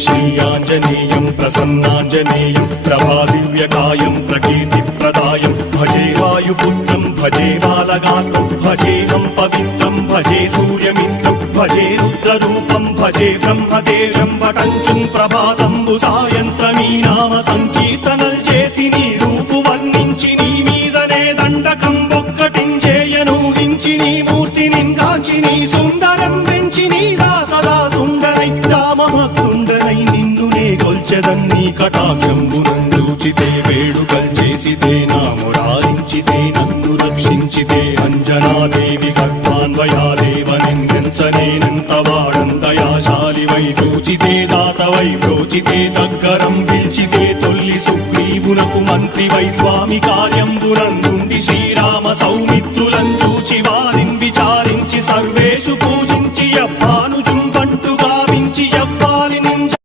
श्रीयाञ्जनेयं प्रसन्नाञ्जनेयं प्रभादिव्यकायं प्रकीर्तिप्रदायं भजे वायुपुत्रं भजे बालगात्रं भजेऽहं पवित्रं भजे सूर्यमित्रं भजे रुद्ररूपं भजे ब्रह्मदेवं वटञ्चं ప్రభాతంబు సాయంత్రమీ నామ సంకీర్తనల్ చేసి నీ రూపు వర్ణించి నీ మీదనే దండకం ఒక్కటించేయనూహించి నీ మూర్తిని గాంచి నీ సుందరం పెంచి నీ దాసదా సుందరై రామభక్తుండనై నిన్నునే గొల్చెదన్ని కటాక్షంబునందూచితే వేడుకల్ చేసితే నా మురారించితే నన్ను రక్షించితే అంజనాదేవి గర్భాన్వయాదేవనిందించనేనంత వాడందయాశాలివై చూచితే దాతవై బ్రోచితే దగ్గరం పిలిచితే తొల్లి సుగ్రీవునకు మంత్రివై స్వామి కార్యంబునందుండి శ్రీరామ సౌమిత్రులం చూచి వారి